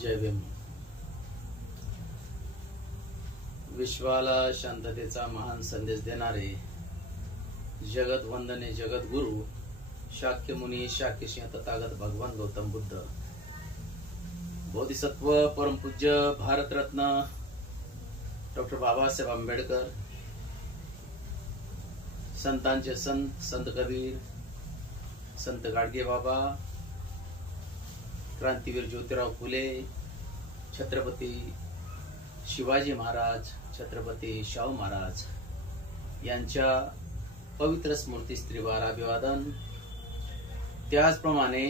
जय भीम. विश्वाला शांततेचा महान संदेश देणारे जगत वंदने जगद्गुरु शाक्य मुनी शाक्य सिंह तथागत भगवान गौतम बुद्ध, बोधिसत्व परमपूज्य भारतरत्न डॉक्टर बाबासाहेब आंबेडकर, संतांचे संत संत कबीर, संत गाडगे बाबा, क्रांतीवीर ज्योतिराव फुले, छत्रपती शिवाजी महाराज, छत्रपती शाहू महाराज यांच्या पवित्र स्मृतीस त्रिवार अभिवादन. त्याचप्रमाणे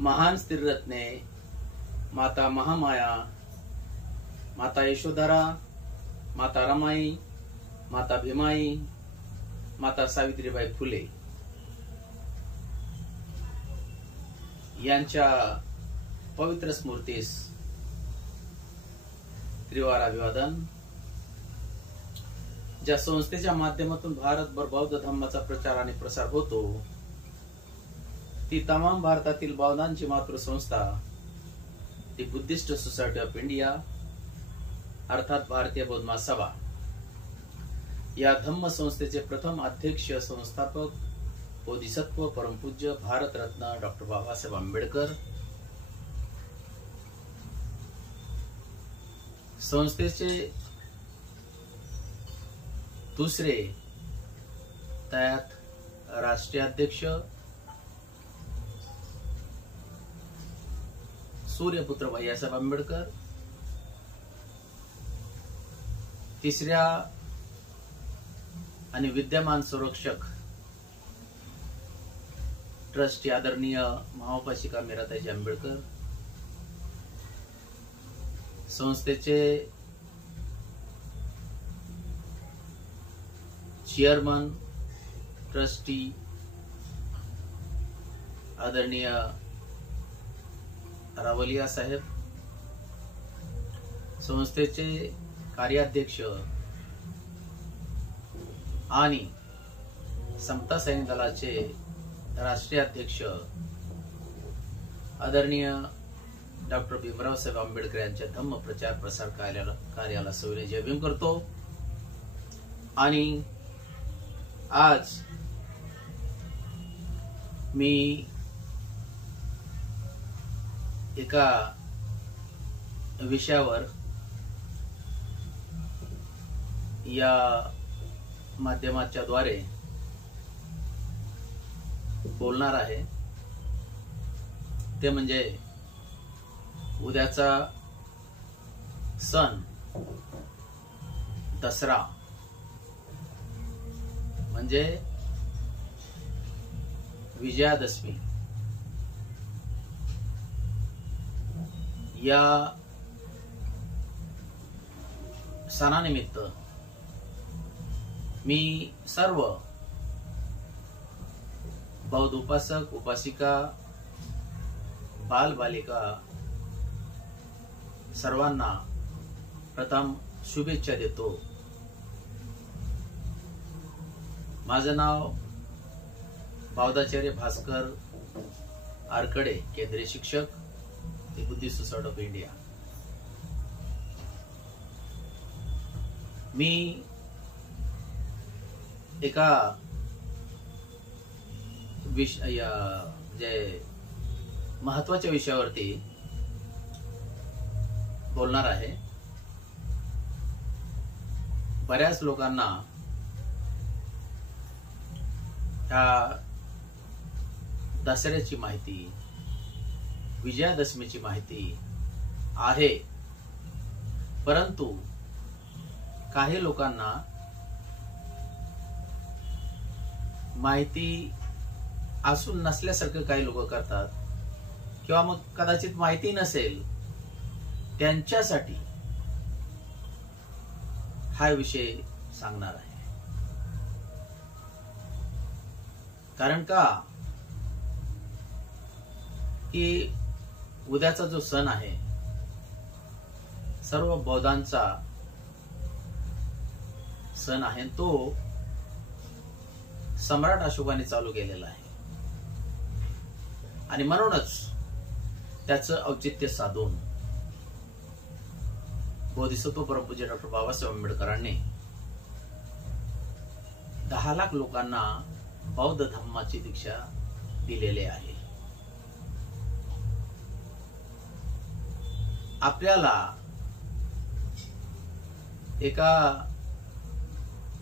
महान स्त्रीरत्ने माता महामाया, माता यशोधरा, माता रमाई, माता भीमाई, माता सावित्रीबाई फुले यांच्या पवित्र स्मृतीस त्रिवार अभिवादन. ज्या संस्थेच्या माध्यमातून भारतभर बौद्ध धर्माचा प्रचार आणि प्रसार होतो ती तमाम भारतातील बौद्धांची मातृसंस्था ती बुद्धिस्ट सोसायटी ऑफ इंडिया अर्थात भारतीय बौद्ध महासभा या धम्म संस्थेचे प्रथम अध्यक्ष संस्थापक बोधिसत्व परमपूज्य भारतरत्न डॉक्टर बाबासाहेब आंबेडकर, संस्थेचे दुसरे त्यात राष्ट्रीय अध्यक्ष सूर्यपुत्र भैयासाहेब आंबेडकर, तिसऱ्या आणि विद्यमान संरक्षक ट्रस्टी आदरणीय महाउपासिका मीराताई आंबेडकर, संस्थेचे चेअरमन ट्रस्टी आदरणीय रावलिया साहेब, संस्थेचे कार्याध्यक्ष आणि समता सैनिक दलाचे राष्ट्रीय अध्यक्ष आदरणीय डॉक्टर भीमराव साहेब आंबेडकर यांच्या धम्म प्रचार प्रसार कार्याला सविनय जय भीम करतो. आणि आज मी एका विषयावर या माध्यमाच्या द्वारे बोलणार आहे. ते म्हणजे उद्याचा सण दसरा म्हणजे विजयादशमी. या सणानिमित्त मी सर्व बौद्ध उपासक उपासिका बाल बालिका सर्वांना प्रथम शुभेच्छा देतो. माझं नाव बौद्धाचार्य भास्कर आरकडे, केंद्रीय शिक्षक, बुद्धिस्ट सोसायटी ऑफ इंडिया. मी एका महत्वाच्या विषयावरती बोलणार आहे. बऱ्याच लोकांना ह्या दसऱ्याची माहिती, विजयादशमीची माहिती आहे, परंतु काही लोकांना माहिती असून नसल्यासारखं काही लोक करतात, किंवा मग कदाचित माहिती नसेल त्यांच्यासाठी हा विषय सांगणार आहे. कारण का की उद्याचा जो सण आहे सर्व बौद्धांचा सण आहे, तो सम्राट अशोकाने चालू केलेला आहे. आणि म्हणूनच त्याचं औचित्य साधून बोधिसत्व परमपूज्य डॉक्टर बाबासाहेब आंबेडकरांनी 10 लाख लोकांना बौद्ध धम्माची दीक्षा दिलेली आहे. आपल्याला एका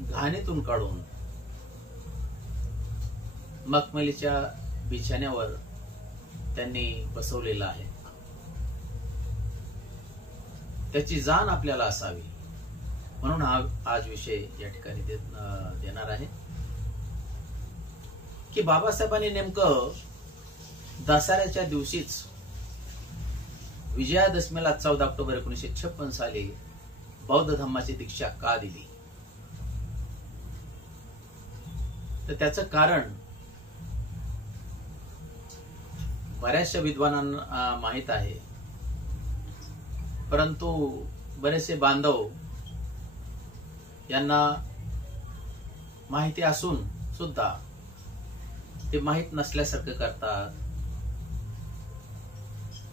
घाणीतून काढून मखमलीच्या बिछाण्यावर त्यांनी बसवलेला आहे. त्याची जाण आपल्याला असावी म्हणून हा आज विषय या ठिकाणी देणार आहे की बाबासाहेबांनी नेमकं दसऱ्याच्या दिवशीच विजयादशमीला 14 ऑक्टोबर 1956 साली बौद्ध धम्माची दीक्षा का दिली. तर त्याचं कारण बऱ्याचशा विद्वानांना माहित आहे, परंतु बरेचसे बांधव यांना माहिती असून सुद्धा ते माहित नसल्यासारखं करतात.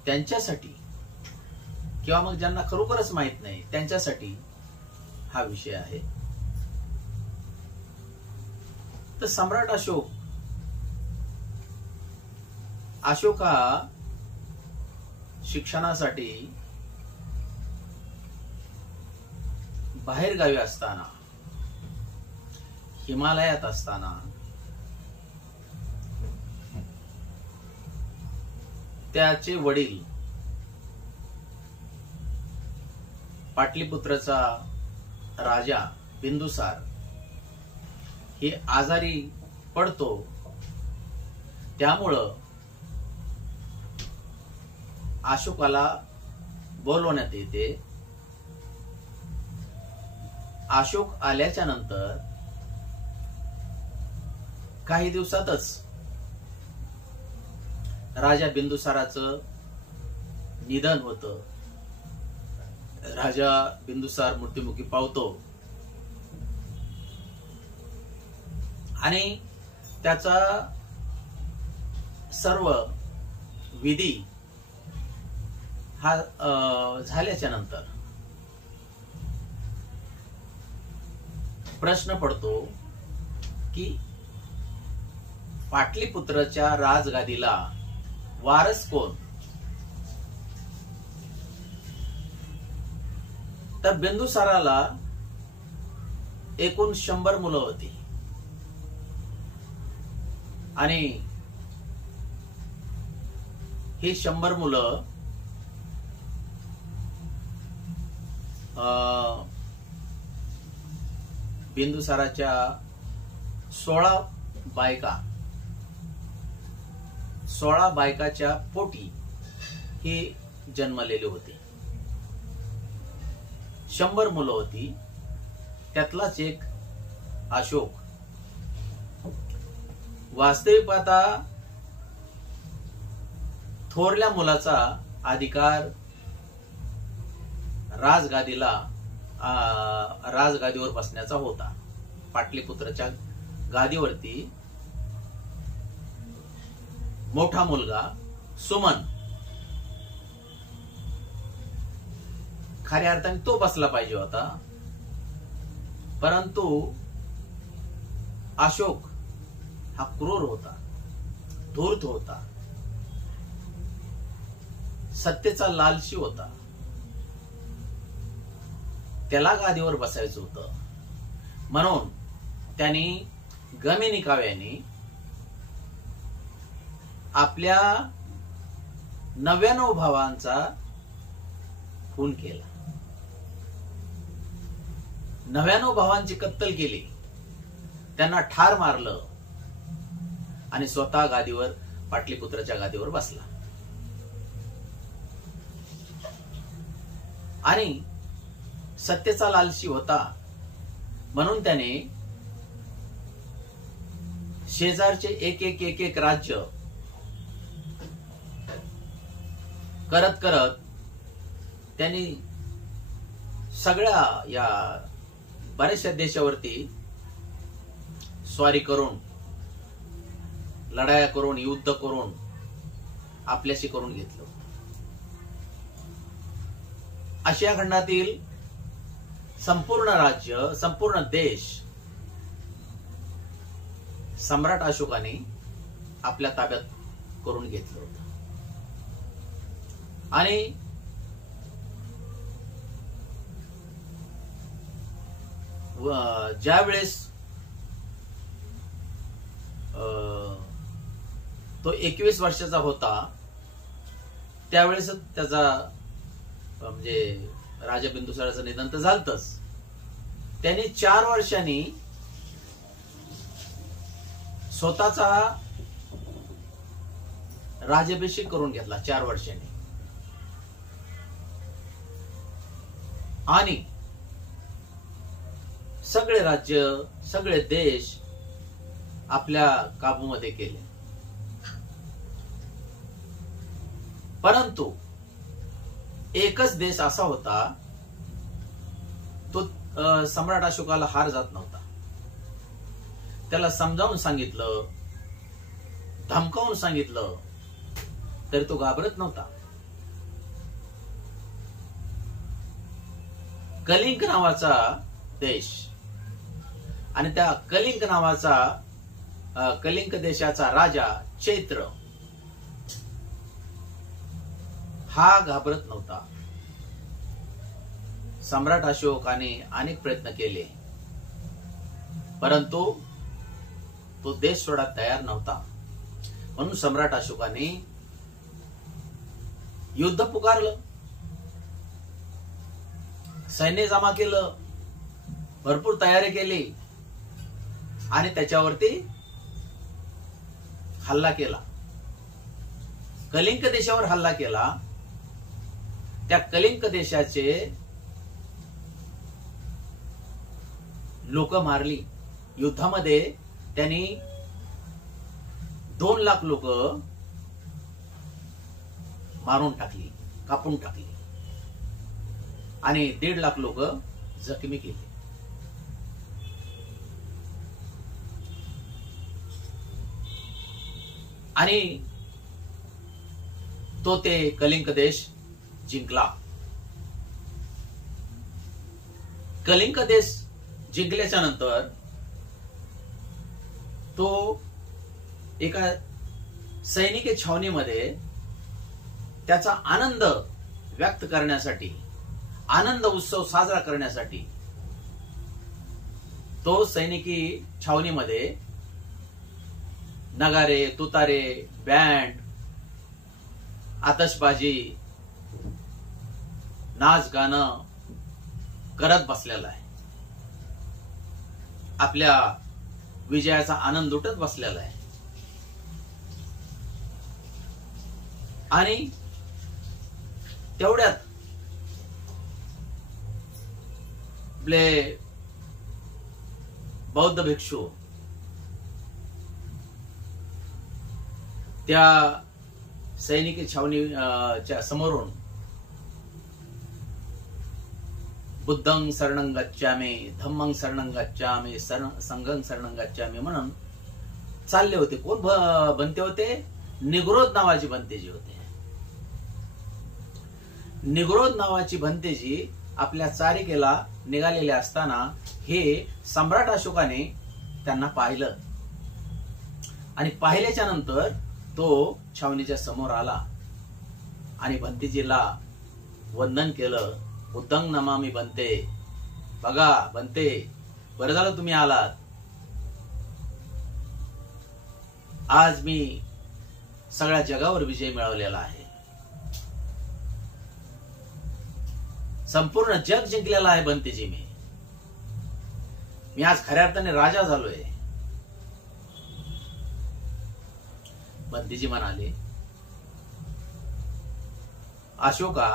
त्यांच्यासाठी किंवा मग ज्यांना खरोखरच माहित नाही त्यांच्यासाठी हा विषय आहे. तर सम्राट अशोक हा शिक्षणासाठी बाहेर गावी असताना, हिमालयात असताना त्याचे वडील पाटलीपुत्रचा राजा बिंदुसार हे आजारी पडतो. त्यामुळं अशोकाला बोलवण्यात येते. अशोक आल्याच्या नंतर काही दिवसातच राजा बिंदुसाराचं निधन होतं. राजा बिंदुसार मृत्युमुखी पावतो आणि त्याचा सर्व विधी हा झाल्याच्या नंतर प्रश्न पडतो की पाटलीपुत्रच्या राजगादीला वारस कोण. तर बिंदुसाराला एकूण 100 मुलं होती आणि ही 100 मुलं बिंदुसाराच्या 16 बायकाच्या पोटी हे जन्मलेले होते. 100 मुलं होती, त्यातलाच एक अशोक. वास्तविक पाहता थोरल्या मुलाचा अधिकार राजगादीवर बसण्याचा होता. पाटलीपुत्रच्या गादीवरती मोठा मुलगा सुमन खऱ्या अर्थाने तो बसला पाहिजे होता, परंतु अशोक हा क्रूर होता, धूर्त होता, सत्तेचा लालची होता. त्याला गादीवर बसायचं होतं म्हणून त्यांनी गमिनी काव्याने आपल्या 99 भावांचा खून केला. 99 भावांची कत्तल केली, त्यांना ठार मारलं आणि स्वतः गादीवर पाटलीपुत्राच्या गादीवर बसला. आणि सत्तेचा लालची होता म्हणून त्याने शेजारचे एक राज्य करत त्यांनी सगळ्या या बऱ्याचशा देशावरती स्वारी करून, लढाया करून, युद्ध करून आपल्याशी करून घेतलं. आशिया खंडातील संपूर्ण राज्य, संपूर्ण देश सम्राट अशोकाने आपल्या ताब्यात करून घेतलं होतं. आणि ज्या वेळेस तो 21 वर्षाचा होता त्यावेळेस त्याचा म्हणजे राजा बिंदुसाराचं निधन तर झालंच. त्याने 4 वर्षांनी स्वतःचा राज्याभिषेक करून घेतला 4 वर्षांनी. आणि सगळे राज्य, सगळे देश आपल्या काबूमध्ये केले. परंतु एकच देश असा होता तो सम्राट अशोकाला हार जात नव्हता. त्याला समजावून सांगितलं, धमकावून सांगितलं तरी तो घाबरत नव्हता. कलिंग नावाचा देश आणि त्या कलिंग देशाचा राजा चैत्र हा घाबरत नव्हता. सम्राट अशोकाने अनेक प्रयत्न केले परंतु तो देश सोडायला तयार नव्हता. म्हणून सम्राट अशोकाने युद्ध पुकारलं, सैन्य जमा केलं, भरपूर तयारी केली आणि त्याच्यावरती हल्ला केला. कलिंग देशावर हल्ला केला. त्या कलिंग देशाचे लोक मारली. युद्धामध्ये त्यांनी 2 लाख लोक मारून टाकली, कापून टाकली आणि 1.5 लाख लोक जखमी केले. आणि तो ते कलिंग देश जिंकला. कलिंग देश जिंकल्याच्या नंतर तो एका सैनिकी छावणीमध्ये त्याचा आनंद व्यक्त करण्यासाठी, आनंद उत्सव साजरा करण्यासाठी तो सैनिकी छावणीमध्ये नगारे, तुतारे, बँड, आतषबाजी, नाच गाणं करत बसलेला आहे. आपल्या विजयाचा आनंद लुटत बसलेला आहे. आणि तेवढ्यात आपले बौद्ध भिक्षू त्या सैनिकी छावणीच्या समोरून बुद्धं शरणं गच्छामि, धम्मं शरणं गच्छामि, संघं शरणं गच्छामि म्हणून चालले होते. कोण बनते होते? निग्रोध नावाची भंतेजी होते. निग्रोध नावाची भंतेजी आपल्या चारिकेला निघालेले असताना हे सम्राट अशोकाने त्यांना पाहिलं आणि पाहिल्याच्या नंतर तो छावणीच्या समोर आला आणि भंतेजीला वंदन केलं. बुद्धं नमामि बनते. बघा बनते, बरं झालं तुम्ही आलात. आज मी सगळ्या जगावर विजय मिळवलेला आहे. संपूर्ण जग जिंकलेला आहे बनतेजी. मी आज खऱ्या अर्थाने राजा झालोय. बनतेजी म्हणाले, अशोका,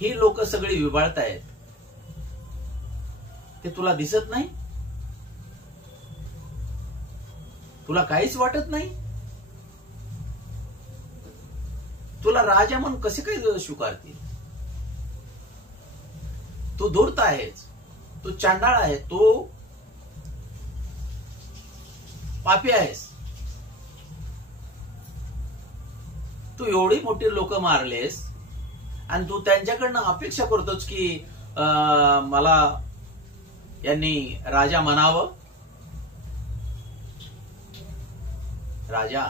ही लोक सगळी विबाळतायत, ते तुला दिसत नाही? तुला काहीच वाटत नाही? तुला राजा म्हणून कसे काही स्वीकारतील? तू धूर्त आहेस, तू चांडाळ आहे, तू पापी आहेस, तू एवढी मोठी लोक मारलेस आणि तू त्यांच्याकडनं अपेक्षा करतोस की मला यांनी राजा म्हणावं. राजा,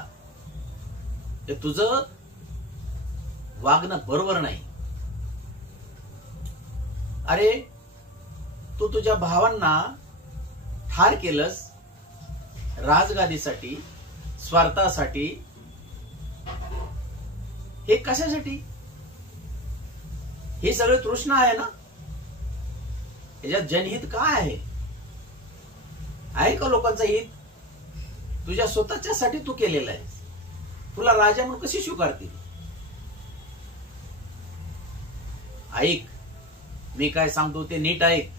हे तुझं वागणं बरोबर नाही. अरे, तू तुझ्या भावांना ठार केलंस राजगादीसाठी, स्वार्थासाठी. हे कशासाठी? हे सगळे तृष्णा आहे ना? याच्यात जनहित काय आहे का लोकांचं हित? तुझ्या स्वतःच्यासाठी तू केलेलं आहेस. तुला राजा म्हणून कशी स्वीकारतील? ऐक, मी काय सांगतो ते नीट ऐक.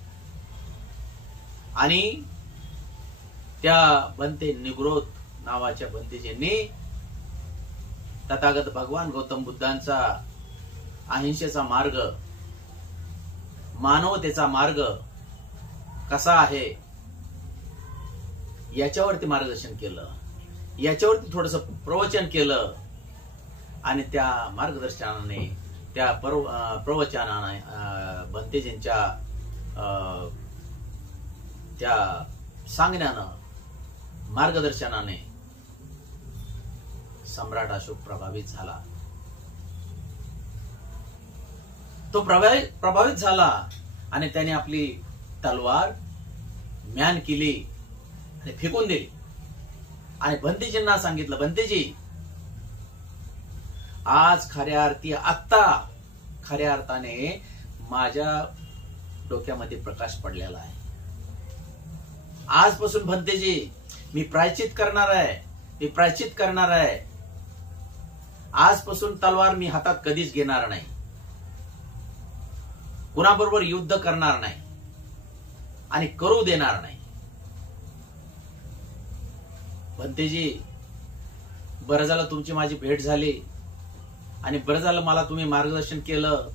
आणि त्या बनते निग्रोध नावाच्या बंदीजींनी तथागत भगवान गौतम बुद्धांचा अहिंसेचा मार्ग, मानवतेचा मार्ग कसा आहे याच्यावरती मार्गदर्शन केलं, याच्यावरती थोडस प्रवचन केलं. आणि त्या मार्गदर्शनाने, त्या प्रवचनाने, बंतेजींच्या त्या सांगण्यानं, मार्गदर्शनाने सम्राट अशोक प्रभावित झाला. तो प्रभावित झाला आणि त्याने आपली तलवार म्यान केली आणि फेकून दिली. आणि बंतेजींना सांगितलं, बंतेजी, आज आत्ता खऱ्या अर्थाने माझ्या डोक्यामध्ये प्रकाश पडलेला आहे. आजपासून बंतेजी मी प्रायश्चित करणार आहे. आजपासून तलवार मी हातात कधीच घेणार नाही, कुणाबरोबर युद्ध करणार नाही आणि करू देणार नाही. बंतेजी, बरं झालं तुमची माझी भेट झाली आणि बरं झालं मला तुम्ही मार्गदर्शन केलं.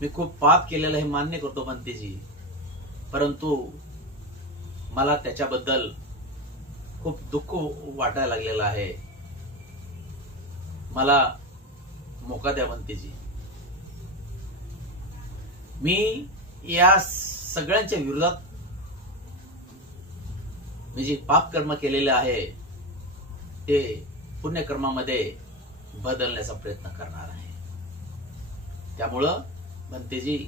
मी खूप पाप केलेलं हे मान्य करतो बंतेजी, परंतु मला त्याच्याबद्दल खूप दुःख वाटायला लागलेलं आहे. मला मोका द्या बंतेजी. मी या सगळ्यांच्या विरोधात मी जे पाप कर्म केलेले आहे ते पुण्यकर्मामध्ये बदलण्याचा प्रयत्न करणार आहे. त्यामुळं बंतेजी,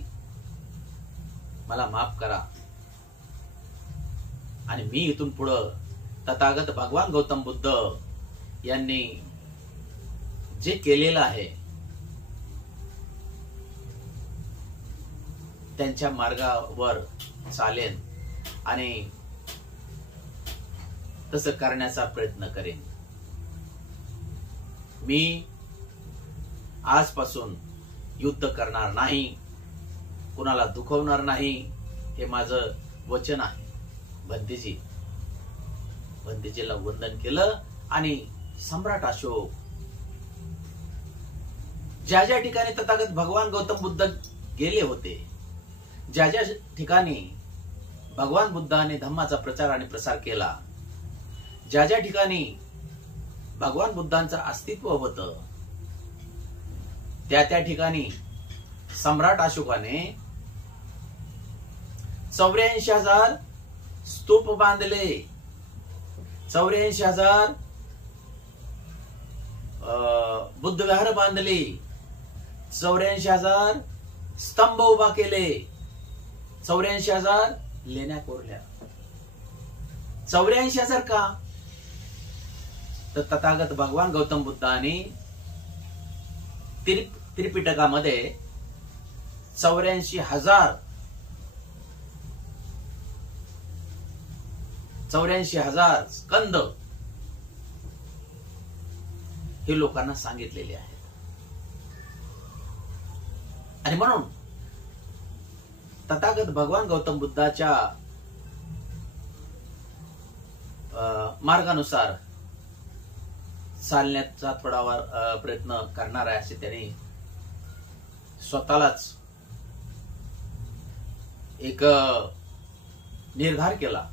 मला माफ करा. आणि मी इथून पुढं तथागत भगवान गौतम बुद्ध यांनी जे केलेलं आहे त्यांच्या मार्गावर चालेन आणि तसं करण्याचा प्रयत्न करेन. मी आजपासून युद्ध करणार नाही, कुणाला दुखवणार नाही, हे माझं वचन आहे. बंतेजीला वंदन केलं आणि सम्राट अशोक ज्या ज्या ठिकाणी तथागत भगवान गौतम बुद्ध गेले होते, ज्या ज्या ठिकाणी भगवान बुद्धाने धम्माचा प्रचार आणि प्रसार केला, ज्या ज्या ठिकाणी भगवान बुद्धांचं अस्तित्व होतं, त्या त्या ठिकाणी सम्राट अशोकाने 84,000 स्तूप बांधले, 84,000 बुद्ध विहार बांधले, 84,000 स्तंभ उभा केले, 84,000 लेण्या कोरल्या. 84,000 का? तर तथागत भगवान गौतम बुद्धांनी त्रिपिटकामध्ये 84,000 स्कंद हे लोकांना सांगितलेले आहेत. आणि म्हणून तथागत भगवान गौतम बुद्धाच्या मार्गानुसार चालण्याचा थोडा प्रयत्न करणार आहे असे त्यांनी स्वतःलाच एक निर्धार केला.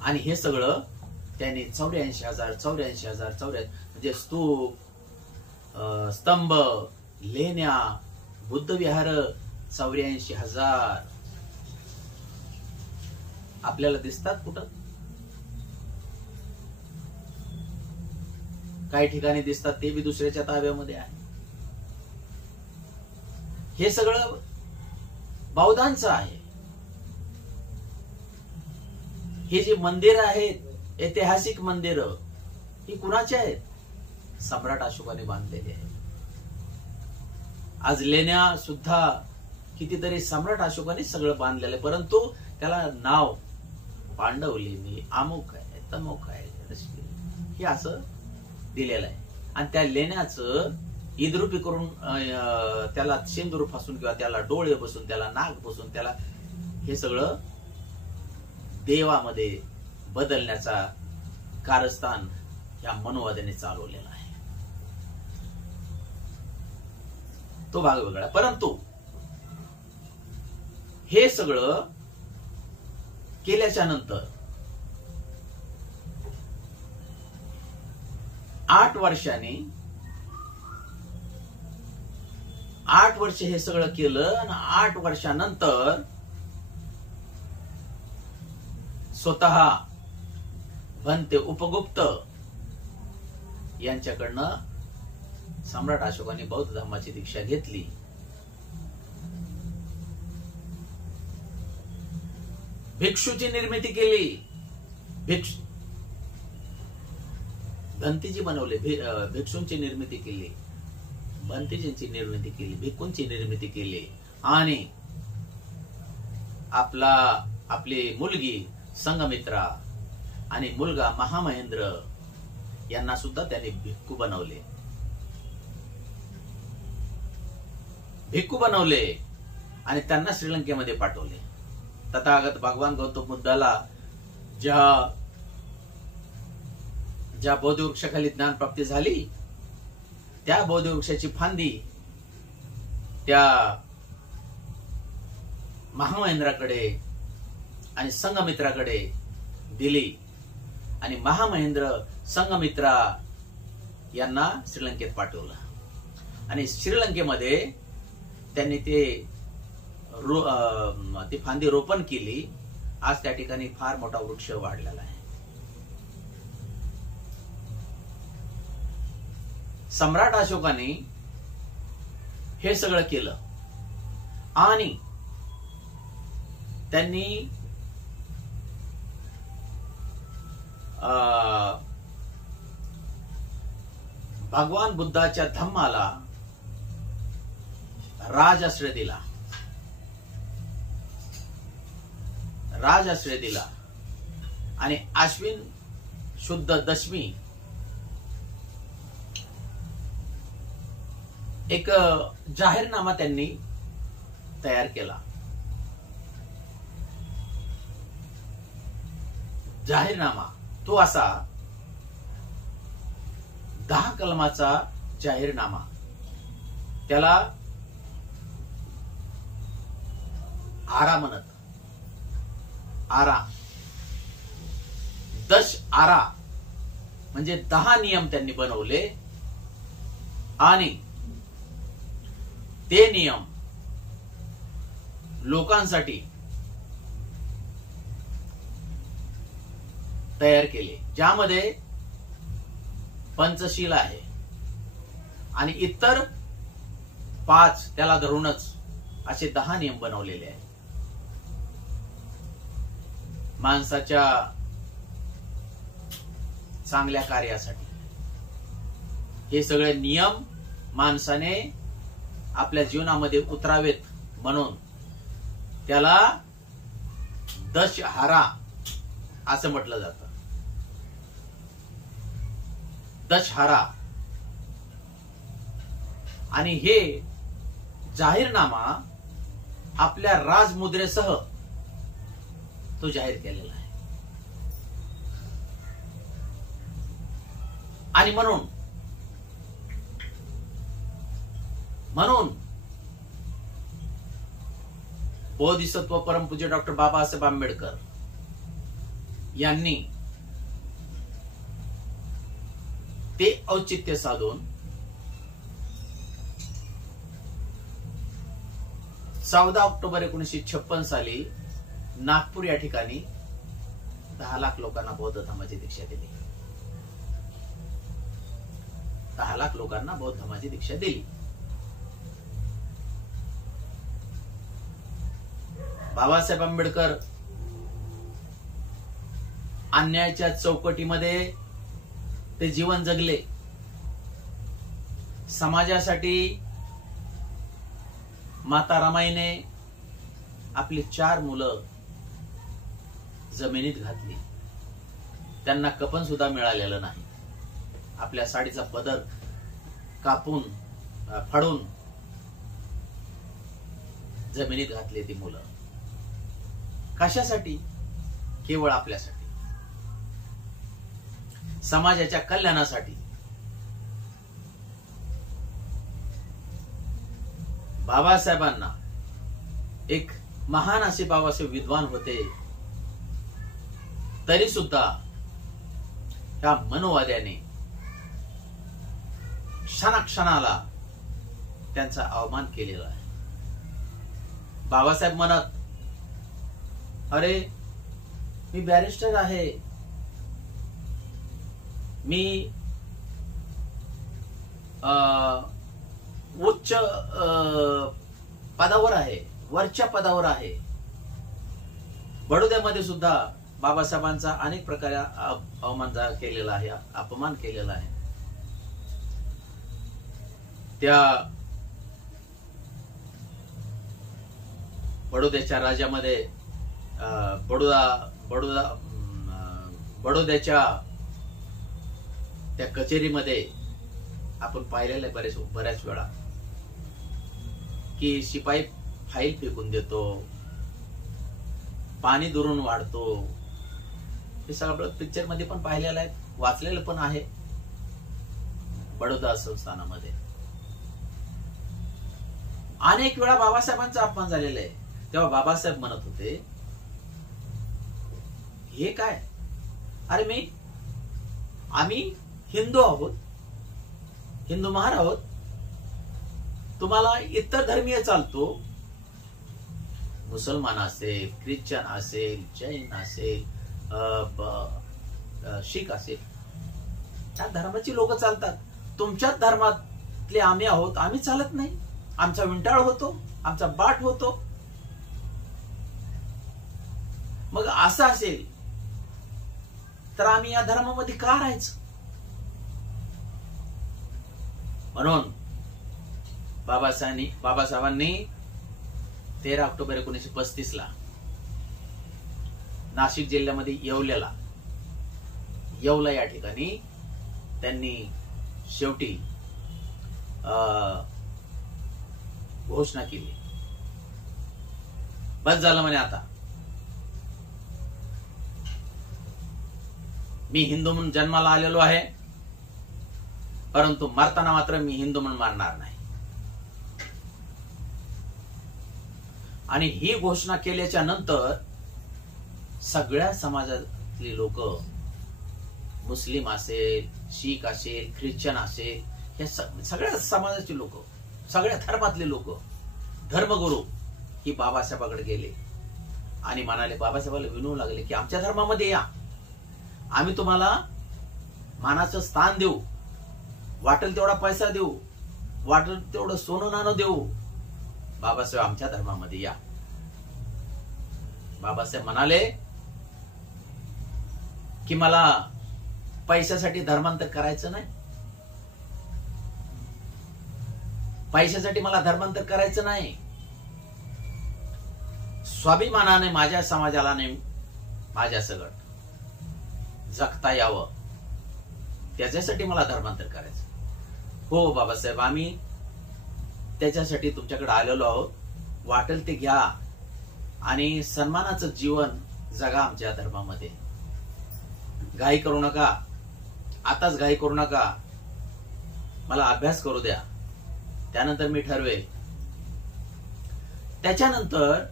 आणि हे सगळं त्यांनी 84,000 म्हणजे स्तूप, स्तंभ, लेण्या, बुद्धविहार 84,000 आपल्याला दिसतात कुठं? काही ठिकाणी दिसतात, ते बी दुसऱ्याच्या ताब्यामध्ये आहे. हे सगळं बौद्धांचं आहे. हे जे मंदिर आहेत, ऐतिहासिक मंदिर, ही कुणाचे आहेत? सम्राट अशोकाने बांधलेले आहेत. आज लेण्या सुद्धा कितीतरी सम्राट अशोकाने सगळं बांधलेलं आहे, परंतु त्याला नाव पांडव लेणी, अमुक आहे, तमुक आहे, हे असं दिलेलं आहे. आणि त्या लेण्याचं इद्रुपी करून त्याला शेंदूर फासून किंवा त्याला डोळे बसून, त्याला नाक बसून, त्याला हे सगळं देवामध्ये बदलण्याचा कारस्थान या मनोवाद्याने चालवलेला आहे. तो भाग वेगळा. परंतु हे सगळं केल्याच्या नंतर 8 वर्षांनी 8 वर्ष हे सगळं केलं आणि 8 वर्षानंतर स्वतः भंते उपगुप्त यांच्याकडनं सम्राट अशोकाने बौद्ध धर्माची दीक्षा घेतली. भिक्षूची निर्मिती केली. भंतीजी बनवले, भिक्षूंची निर्मिती केली, भंतीजींची निर्मिती केली, भिक्खूंची निर्मिती केली. आणि आपली मुलगी संघमित्रा आणि मुलगा महामहेंद्र यांना सुद्धा त्यांनी भिक्खू बनवले आणि त्यांना श्रीलंकेमध्ये पाठवले. तथागत भगवान गौतम बुद्धाला ज्या बोधिवृक्षाखाली ज्ञान प्राप्ती झाली, त्या बोधिवृक्षाची फांदी त्या महामहेंद्राकडे आणि संघमित्राकडे दिली आणि महामहेंद्र संघमित्रा यांना श्रीलंकेत पाठवलं. आणि श्रीलंकेमध्ये त्यांनी ती फांदी रोपण केली. आज त्या ठिकाणी फार मोठा वृक्ष वाढलेला आहे. सम्राट अशोकाने हे सगळं केलं आणि त्यांनी भगवान बुद्धाच्या धम्माला राजाश्रय दिला आणि आश्विन शुद्ध दशमी एक जाहीरनामा त्यांनी तयार केला. जाहीरनामा तो असा 10 कलमाचा जाहीरनामा. त्याला आरा म्हणत. आरा 10 आरा म्हणजे 10 नियम त्यांनी बनवले आणि ते नियम लोकांसाठी तयार केले, ज्यामध्ये पंचशील आहे आणि इतर 5 त्याला धरूनच असे 10 नियम बनवलेले आहेत. माणसाच्या चांगल्या कार्यासाठी हे सगळे नियम माणसाने आपल्या जीवनामध्ये उतरावेत म्हणून त्याला दशहरा असं म्हटलं जातं. दशहरा. आणि हे जाहीरनामा आपल्या राजमुद्रेसह तो जाहीर केलेला आहे. आणि म्हणून बोधिसत्व परमपूज्य डॉक्टर बाबासाहेब आंबेडकर यांनी ते औचित्य साधून 14 ऑक्टोबर 1956 साली नागपूर या ठिकाणी 10 लाख लोकांना बौद्ध धर्माची दीक्षा दिली. 10 लाख लोकांना बौद्ध धर्माची दीक्षा दिली. बाबासाहेब आंबेडकर अन्यायाच्या चौकटीमध्ये ते जीवन जगले. समाजासाठी माता रमाईने आपली 4 मुलं जमिनीत घातली. त्यांना कफन सुद्धा मिळालेलं नाही. आपल्या साडीचा पदर कापून फाडून जमिनीत घातली ती मुलं. कशासाठी? केवळ आपल्यासाठी, समाजाच्या कल्याणासाठी. बाबासाहेबांना एक महान असे बाबासाहेब विद्वान होते, तरी सुद्धा त्या मनोवाद्याने क्षणाक्षणाला त्यांचा अवमान केलेला आहे. बाबासाहेब म्हणत, अरे मी बॅरिस्टर आहे, मी उच्च पदावर आहे, वरच्या पदावर आहे. बडोद्यामध्ये सुद्धा बाबासाहेबांचा अनेक प्रकारे अवमान केलेला आहे, अपमान केलेला आहे. त्या बडोद्याच्या राज्यामध्ये बडोद्याच्या त्या कचेरीमध्ये आपण पाहिलेलं आहे बऱ्याच वेळा की शिपाई फाईल फेकून देतो, पाणी दुरून वाढतो. हे सगळं पिक्चर मध्ये पण पाहिलेलं आहे, वाचलेलं पण आहे. बडोदा संस्थानामध्ये अनेक वेळा बाबासाहेबांचा अपमान झालेला आहे. तेव्हा बाबासाहेब म्हणत होते, हे काय, अरे आम्ही हिंदू आहोत, हिंदू महार आहोत, तुम्हाला इतर धर्मीय चालतो, मुसलमान असेल, ख्रिश्चन असेल, जैन असेल, शीख असेल, त्या धर्माची लोक चालतात. तुमच्याच धर्मातले आम्ही आहोत, आम्ही चालत नाही. आमचा विंटाळ होतो, आमचा बाट होतो. मग असं असेल तर आम्ही या धर्मामध्ये का राहायचं? म्हणून बाबासाहेबांनी 13 ऑक्टोबर 1935 ला नाशिक जिल्ह्यामध्ये येवला या ठिकाणी त्यांनी शेवटी घोषणा केली, बस झालं म्हणे, आता मी हिंदू म्हणून जन्माला आलेलो आहे, परंतु मरताना मात्र मी हिंदू म्हणून मारणार नाही. आणि ही घोषणा केल्याच्या नंतर सगळ्या समाजातली लोक, मुस्लिम असेल, शीख असेल, ख्रिश्चन असेल, या सगळ्या समाजाचे लोक, सगळ्या धर्मातले लोक, धर्मगुरू ही बाबासाहेबांकडे गेले आणि म्हणाले, बाबासाहेबांना विनवू लागले की आमच्या धर्मामध्ये या, आम्ही तुम्हाला मानाचं स्थान देऊ, वाटेल तेवढा पैसा देऊ, वाटेल तेवढं सोनं नाणं देऊ, बाबासाहेब आमच्या धर्मामध्ये या. बाबासाहेब म्हणाले की मला पैशासाठी धर्मांतर करायचं नाही, पैशासाठी मला धर्मांतर करायचं नाही. स्वाभिमानाने माझ्या समाजाला माझ्या सगळं जगता यावं, त्याच्यासाठी मला धर्मांतर करायचं. हो बाबासाहेब, आम्ही त्याच्यासाठी तुमच्याकडे आलेलो आहोत, वाटेल ते घ्या आणि सन्मानाचं जीवन जगा आमच्या धर्मामध्ये. घाई करू नका, आताच घाई करू नका, मला अभ्यास करू द्या, त्यानंतर मी ठरवे. त्याच्यानंतर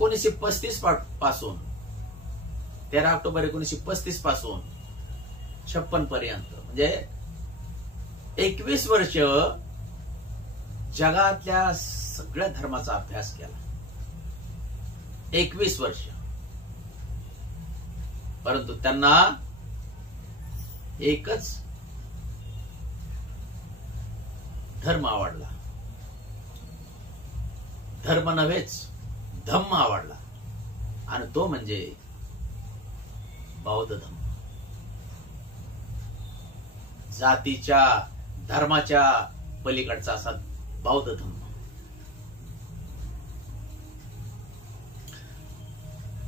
1935 पासून 13 ऑक्टोबर 1935 पासून 56 पर्यंत म्हणजे 21 वर्ष जगातल्या सगळ्या धर्माचा अभ्यास केला. 21 वर्ष. परंतु त्यांना एकच धर्म आवडला. धर्म नव्हेच, धम्म आवडला. आणि तो म्हणजे बौद्ध धम्म. जातीच्या, धर्माच्या पलीकडचा असा बौद्ध धम्म.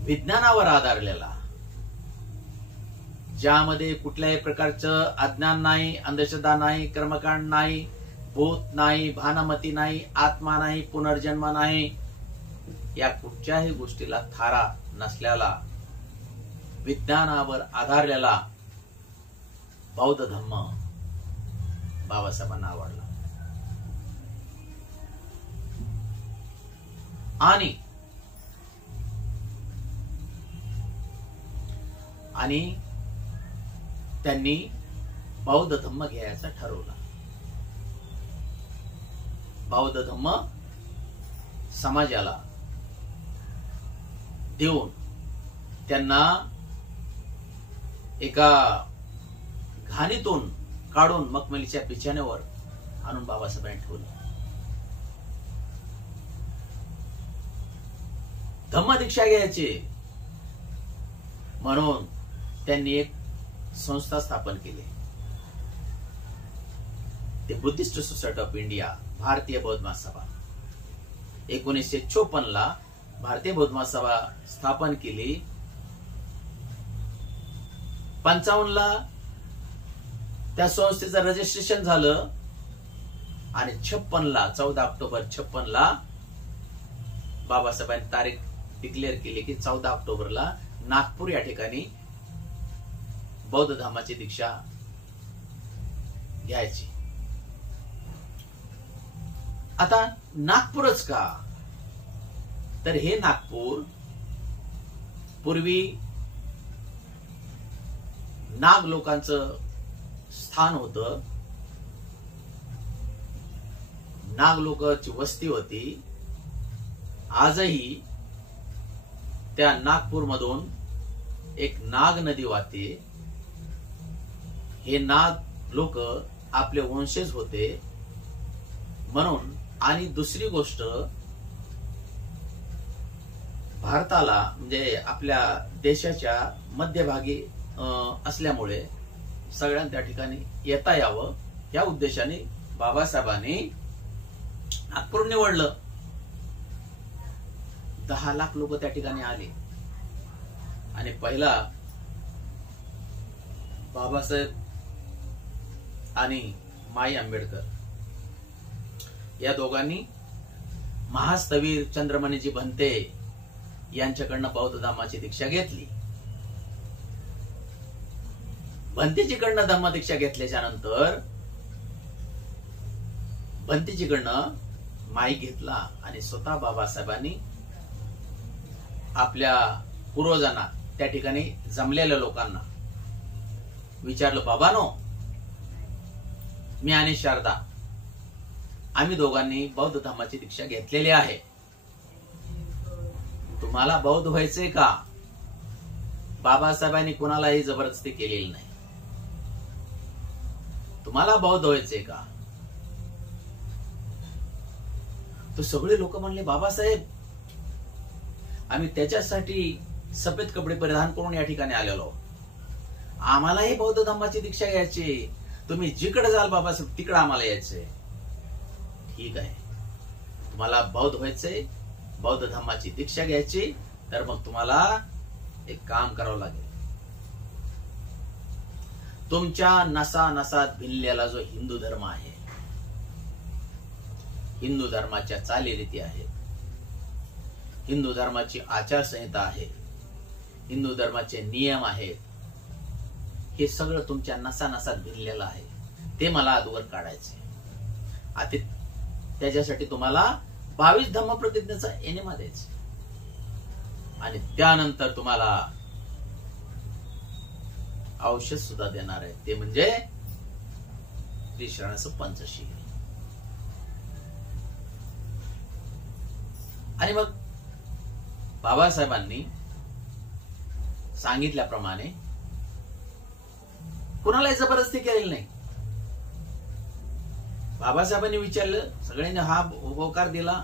विज्ञानावर आधारलेला, ज्यामध्ये कुठल्याही प्रकारचं अज्ञान नाही, अंधश्रद्धा नाही, कर्मकांड नाही, भूत नाही, भानमती नाही, आत्मा नाही, पुनर्जन्म नाही, या कुठच्याही गोष्टीला थारा नसलेला, विज्ञानावर आधारलेला बौद्ध धम्म बाबासाहेबांना आवडला. आणि त्यांनी बौद्ध धम्म घ्यायचा ठरवला. बौद्ध धम्म समाजाला देऊन त्यांना एका घाणीतून काढून मखमलीच्या बिछाण्यावर आणून बाबासाहेबांनी ठेवलं. धम्म दीक्षा घ्यायची म्हणून त्यांनी एक संस्था स्थापन केली. ते बुद्धिस्ट सोसायटी ऑफ इंडिया, भारतीय बौद्ध महासभा. 1954 भारतीय बौद्ध महासभा स्थापन केली. 55 त्या संस्थेचं रजिस्ट्रेशन झालं आणि 14 ऑक्टोबर 56 बाबासाहेबांनी तारीख डिक्लेअर केली की 14 ऑक्टोबरला नागपूर या ठिकाणी बौद्ध धम्माची दीक्षा घ्यायची. आता नागपूरच का? तर हे नागपूर पूर्वी नाग लोकांचं स्थान होतं. नाग लोकांची वस्ती होती. आजही त्या नागपूर मधून एक नाग नदी वाहते. हे नाग लोक आपले वंशज होते म्हणून. आणि दुसरी गोष्ट, भारताला म्हणजे आपल्या देशाच्या मध्यभागी असल्यामुळे सगळ्यांना त्या ठिकाणी येता यावं या उद्देशाने बाबासाहेबांनी नागपूर निवडलं. 10 लाख लोक त्या ठिकाणी आले. आणि पहिला बाबासाहेब आणि माई आंबेडकर या दोघांनी महास्थवीर चंद्रमणीजी भंते यांच्याकडनं बौद्ध धम्माची दीक्षा घेतली. भंतेजीकडनं धम्म दीक्षा घेतल्याच्या नंतर भंतेजीकडनं माई घेतला आणि स्वतः बाबासाहेबांनी आपल्या पूर्वजांना, त्या ठिकाणी जमलेल्या लोकांना विचारलं, बाबानो, मी आणि शारदा आम्ही दोघांनी बौद्ध धम्माची दीक्षा घेतलेली आहे. तुम्हाला बौद्ध व्हायचंय का? बाबासाहेबांनी कुणालाही जबरदस्ती केलेली नाही. तुम्हाला बौद्ध व्हायचंय का? तो सगळे लोक म्हणले, बाबासाहेब, आम्ही त्याच्यासाठी सफेद कपडे परिधान करून या ठिकाणी आलेलो. आम्हालाही बौद्ध धम्माची दीक्षा घ्यायची. तुम्ही जिकडे जाल बाबासाहेब तिकडे आम्हाला यायचंय. ठीक आहे, तुम्हाला बौद्ध व्हायचंय, बौद्ध धम्माची दीक्षा घ्यायची, तर मग तुम्हाला एक काम करावं लागेल. तुमच्या नसा नसात भिनलेला जो हिंदू धर्म आहे, हिंदू धर्माच्या चालीरीती आहेत, हिंदू धर्माची आचारसंहिता आहे, हिंदू धर्माचे नियम आहेत, हे सगळं तुमच्या नसा नसात भिनलेलं आहे. ते मला अगोदर काढायचे. आता त्याच्यासाठी तुम्हाला 22 धम्म प्रतिज्ञेचा एनिमा द्यायचा. आणि त्यानंतर तुम्हाला औषध सुद्धा देणार आहे, ते म्हणजे श्रीशरणाचं पंचशील. आणि मग बाबासाहेबांनी सांगितल्याप्रमाणे कुणालाही जबरदस्ती केलेली नाही. बाबासाहेबांनी विचारलं, सगळ्यांनी हा होकार दिला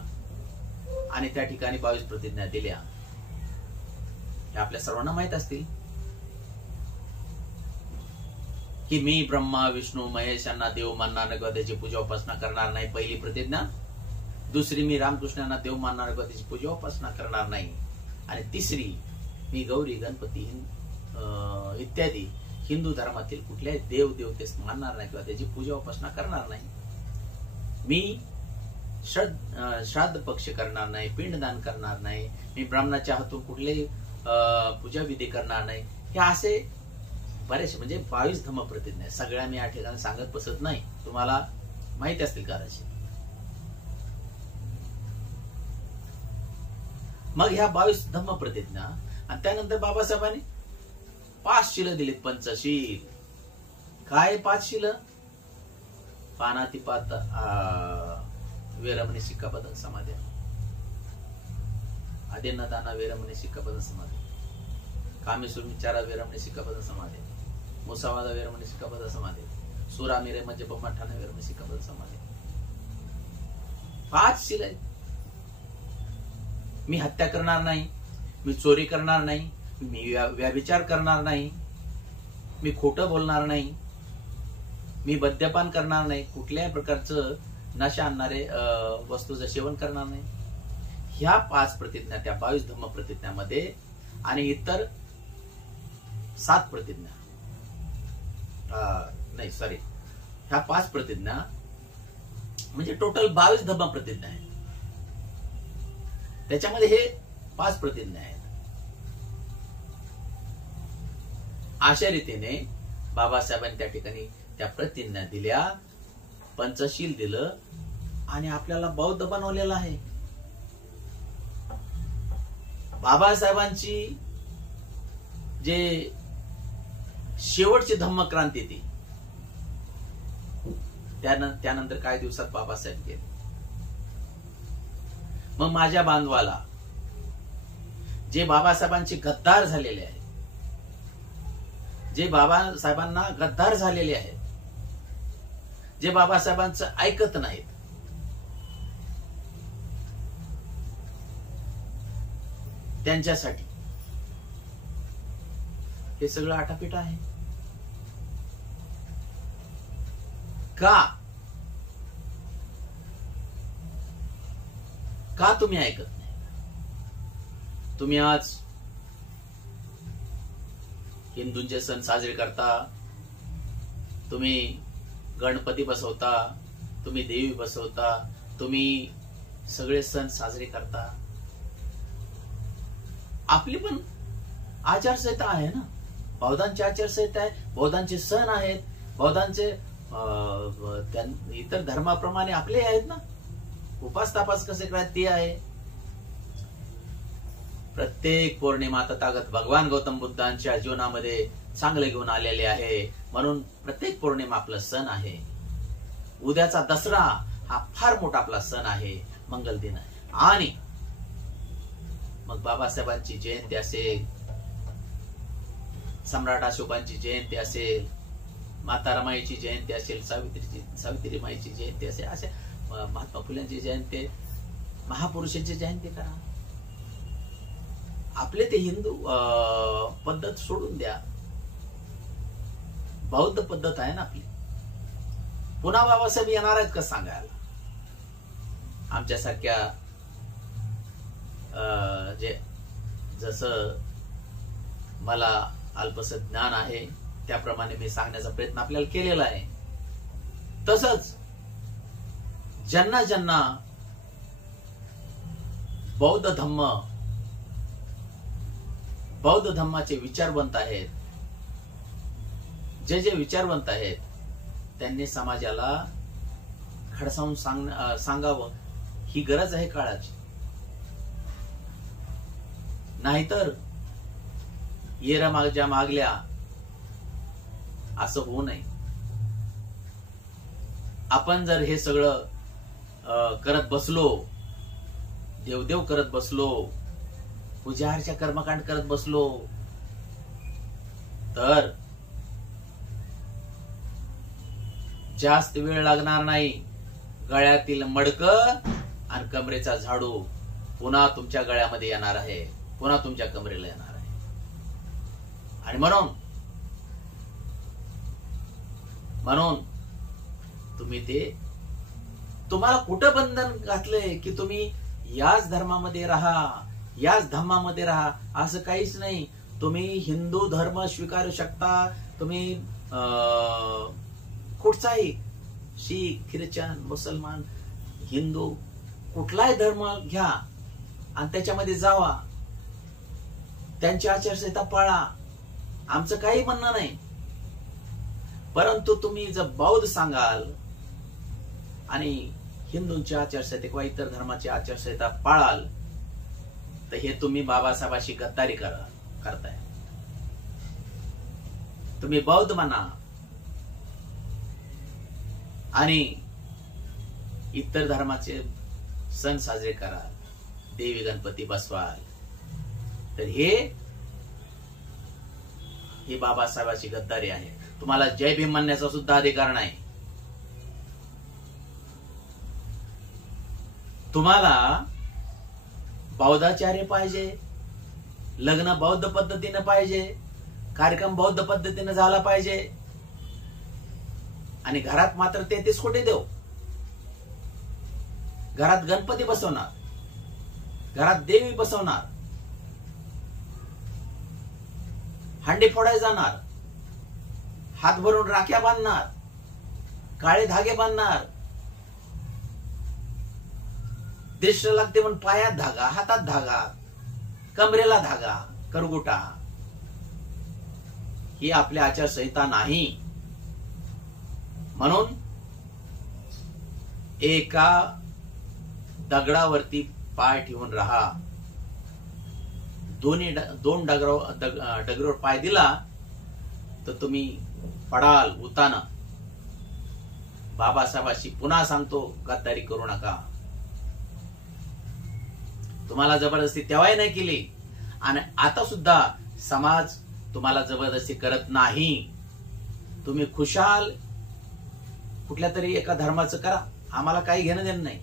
आणि त्या ठिकाणी 22 प्रतिज्ञा दिल्या. हे आपल्या सर्वांना माहित असतील की मी ब्रह्मा विष्णू महेश यांना देव मानणार नाही, त्याची पूजा उपासना करणार नाही, पहिली प्रतिज्ञा. दुसरी, मी रामकृष्णांना देव मानणार नाही, त्याची पूजा उपासना करणार नाही. आणि तिसरी, मी गौरी गणपती इत्यादी हिंदू धर्मातील कुठल्याही देव देवतेस मानणार नाही किंवा त्याची पूजा उपासना करणार नाही. मी श्राद्ध पक्ष करणार नाही, पिंडदान करणार नाही, मी ब्राह्मणाच्या हातून कुठलेही पूजा विधी करणार नाही. हे असे बरेचसे म्हणजे 22 धम्म प्रतिज्ञा. सगळ्या मी या ठिकाणी सांगत बसत नाही, तुम्हाला माहिती असतील कदाचित. मग ह्या 22 धम्म प्रतिज्ञा आणि त्यानंतर बाबासाहेबांनी 5 शील दिलीत. पंचशील काय? 5 शील: पानातिपात वेरमणी सिक्कापद समाधी, अदेन्नदाना वेरमणी सिक्कापद समाधी, कामेसुमिचारा वेरमणी सिक्कापद समाधी, मुसावादा वेरमणी सिक्कापद समाधी, सुरामिरे मज्जपमठाना वेरमणी सिक्कापद समाधी. 5 शील आहेत. मी हत्या करणार नाही, मी चोरी करणार नाही, मी व्यभिचार करणार नाही, मी खोटं बोलणार नाही, मी मद्यपान करणार नाही, कुठल्याही प्रकारचं नशा आणणारे वस्तूचं सेवन करणार नाही. ह्या 5 प्रतिज्ञा त्या 22 धम्म प्रतिज्ञामध्ये आणि इतर 7 प्रतिज्ञा ह्या 5 प्रतिज्ञा म्हणजे टोटल 22 धम्म प्रतिज्ञा आहेत. त्याच्यामध्ये हे 5 प्रतिज्ञा आहेत. अशा रीतीने बाबासाहेबांनी त्या ठिकाणी त्या प्रतिज्ञा दिल्या, पंचशील दिलं आणि आपल्याला बौद्ध बनवलेला आहे. बाबासाहेबांची जे शेवटची धम्मक्रांती ती त्यानंतर काही दिवसात बाबासाहेब गेले. मग माझ्या बांधवाला जे बाबासाहेबांचे गद्दार झालेले आहेत, जे बाबासाहेबांना गद्दार झालेले आहेत, जे बाबासाहेबांचं ऐकत नाहीत, त्यांच्यासाठी हे सगळं आटापिटा आहे. का तुम्ही ऐकत नाही? तुम्ही आज हिंदूंचे सण साजरे करता, तुम्ही गणपती बसवता, तुम्ही देवी बसवता, तुम्ही सगळे सण साजरे करता. आपली पण आचारसंहिता आहे ना, बौद्धांची आचारसंहिता आहे, बौद्धांचे सण आहेत, बौद्धांचे इतर धर्माप्रमाणे आपले आहेत ना, उपास तापास कसे करायचे ते आहे. प्रत्येक पौर्णिमा तथागत भगवान गौतम बुद्धांच्या जीवनामध्ये चांगले घेऊन आलेले आहे, म्हणून प्रत्येक पौर्णिमा आपला सण आहे. उद्याचा दसरा हा फार मोठा आपला सण आहे, मंगल दिन आहे. आणि मग बाबासाहेबांची जयंती असेल, सम्राट अशोकांची जयंती असेल, माता रमाईची जयंती असेल, सावित्रीमाईची जयंती असेल, असे महात्मा फुल्यांची जयंती, महापुरुषांची जयंती करा. आपले ते हिंदू पद्धत सोडून द्या, बौद्ध पद्धत आहे ना आपली. पुन्हा बाबासाहेब येणार आहेत का सांगायला? आमच्यासारख्या जसं मला अल्पसं ज्ञान आहे त्याप्रमाणे मी सांगण्याचा प्रयत्न आपल्याला केलेला आहे. तसंच ज्यांना ज्यांना बौद्ध धम्माचे विचारवंत आहेत, जे विचारवंत आहेत, त्यांनी समाजाला खडसावून सांगावं, ही गरज आहे काळाची. नाहीतर येरा मागच्या मागल्या असं होऊ नये. आपण जर हे सगळं करत बसलो, देवदेव करत बसलो, पूजा अर्चा कर्मकांड करत बसलो, तर जास्त वेळ लागणार नाही. गळ्यातील मडकं आणि कमरेचा झाडू पुन्हा तुमच्या गळ्यामध्ये येणार आहे, पुन्हा तुमच्या कमरेला येणार आहे. आणि म्हणून तुम्ही तुम्हाला कुठं बंधन घातलंय की तुम्ही याच धर्मामध्ये राहा, याच धम्मामध्ये राहा, असं काहीच नाही. तुम्ही हिंदू धर्म स्वीकारू शकता, तुम्ही कुठचाही शीख, ख्रिश्चन, मुसलमान, हिंदू कुठलाही धर्म घ्या आणि त्याच्यामध्ये जावा, त्यांची आचारसंहिता पाळा, आमचं काही म्हणणं नाही. परंतु तुम्ही जर बौद्ध सांगाल आणि हिंदूंची आचारसंहिता किंवा इतर धर्माची आचारसंहिता पाळाल, तर हे तुम्ही बाबासाहेबांशी गद्दारी करताय. तुम्ही बौद्ध म्हणा आणि इतर धर्माचे सण साजरे कराल, देवी गणपती बसवाल, तर हे बाबासाहेबांची गद्दारी आहे. तुम्हाला जय भीम म्हणण्याचा सुद्धा अधिकार नाही. तुम्हाला बौद्धाचार्य पाहिजे, लग्न बौद्ध पद्धतीनं पाहिजे, कार्यक्रम बौद्ध पद्धतीनं झाला पाहिजे, आणि घरात मात्र 33 कोटी देव. घरात गणपती बसवणार, घरात देवी बसवणार, हांडी फोडायला जाणार, हात भरून राख्या बांधणार, काळे धागे बांधणार, दृष्ट लागते म्हणून पायात धागा, हातात धागा, कमरेला धागा, करगुटा. ही आपली आचारसंहिता नाही. म्हणून एका दगडावरती पाय ठेवून राहा. दोन डगरावर पाय दिला तर तुम्ही पडाल उताना. बाबासाहेबांशी पुन्हा सांगतो, गद्दारी करू नका. तुम्हाला जबरदस्ती तेव्हाही नाही केली आणि आता सुद्धा समाज तुम्हाला जबरदस्ती करत नाही. तुम्ही खुशाल कुठल्या तरी एका धर्माचं करा, आम्हाला काही घेणं देणं नाही.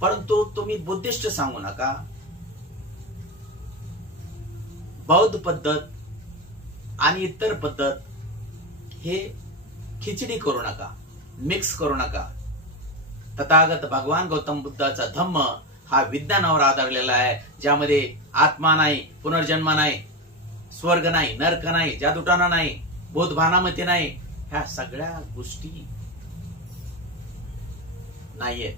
परंतु तुम्ही बुद्धिस्ट सांगू नका, बौद्ध पद्धत आणि इतर पद्धत हे खिचडी करू नका, मिक्स करू नका. तथागत भगवान गौतम बुद्धाचा धम्म हा विज्ञानावर आधारलेला आहे, ज्यामध्ये आत्मा नाही, पुनर्जन्म नाही, स्वर्ग नाही, नरक नाही, जादूटोणा नाही, भूत भानामती नाही, ह्या सगळ्या गोष्टी नाहीये.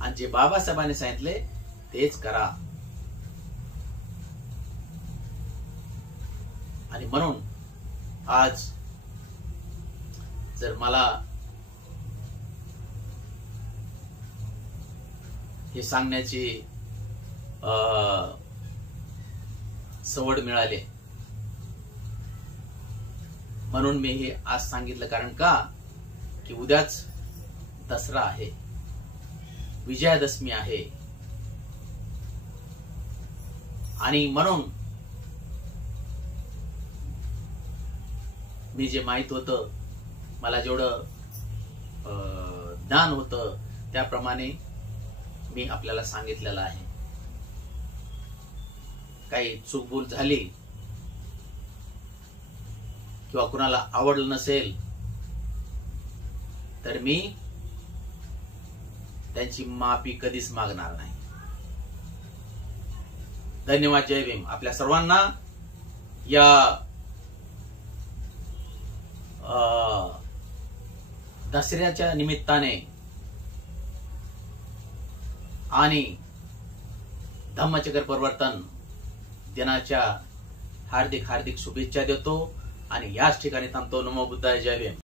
आणि जे बाबासाहेबांनी सांगितले तेच करा. आणि म्हणून आज जर मला हे सांगण्याची सवड मिळाली म्हणून मी हे आज सांगितलं. कारण का की उद्याच दसरा आहे, विजयादशमी आहे. आणि म्हणून मी जे माहित होतं, मला जेवढं ज्ञान होतं त्याप्रमाणे मी आपल्याला सांगितलेलं आहे. काही चूकभूल झाली किंवा कुणाला आवडलं नसेल तर मी त्यांची माफी कधीच मागणार नाही. धन्यवाद. जय भीम. आपल्या सर्वांना या दसऱ्याच्या निमित्ताने आणि धम्मचक्र परिवर्तन दिनाच्या हार्दिक हार्दिक शुभेच्छा देतो आणि याच ठिकाणी थांबतो. नमो बुद्धाय. जय भीम.